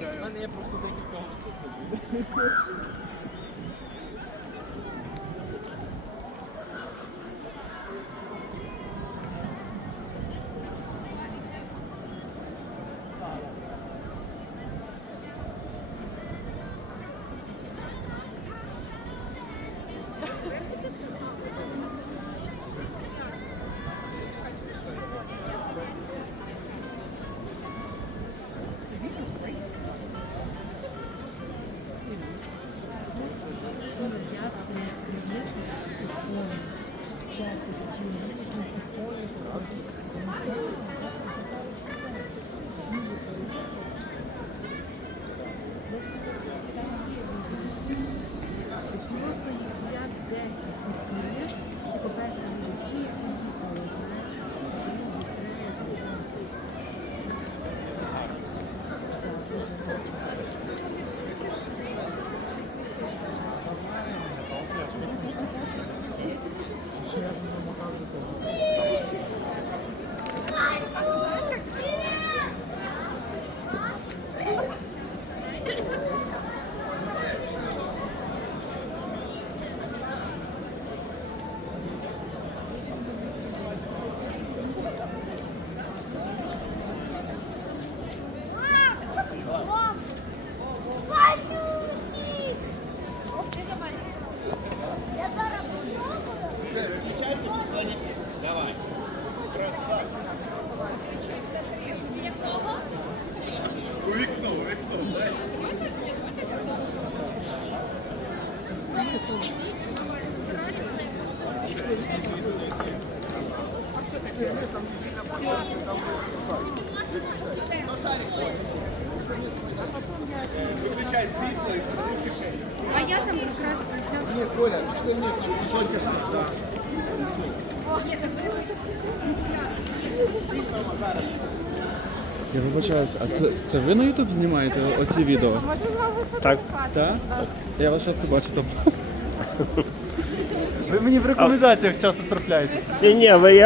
Она я просто таких голосов. Thank you. job with the Jews. Є просто декілька голосів. А я там якраз Я вибачаюся, а це, це ви на Ютуб знімаєте оці відео? можна з вами Так. Так? Я вас часто бачу там. Ви мені в рекомендаціях часто трапляєте. Ні, ні, ви я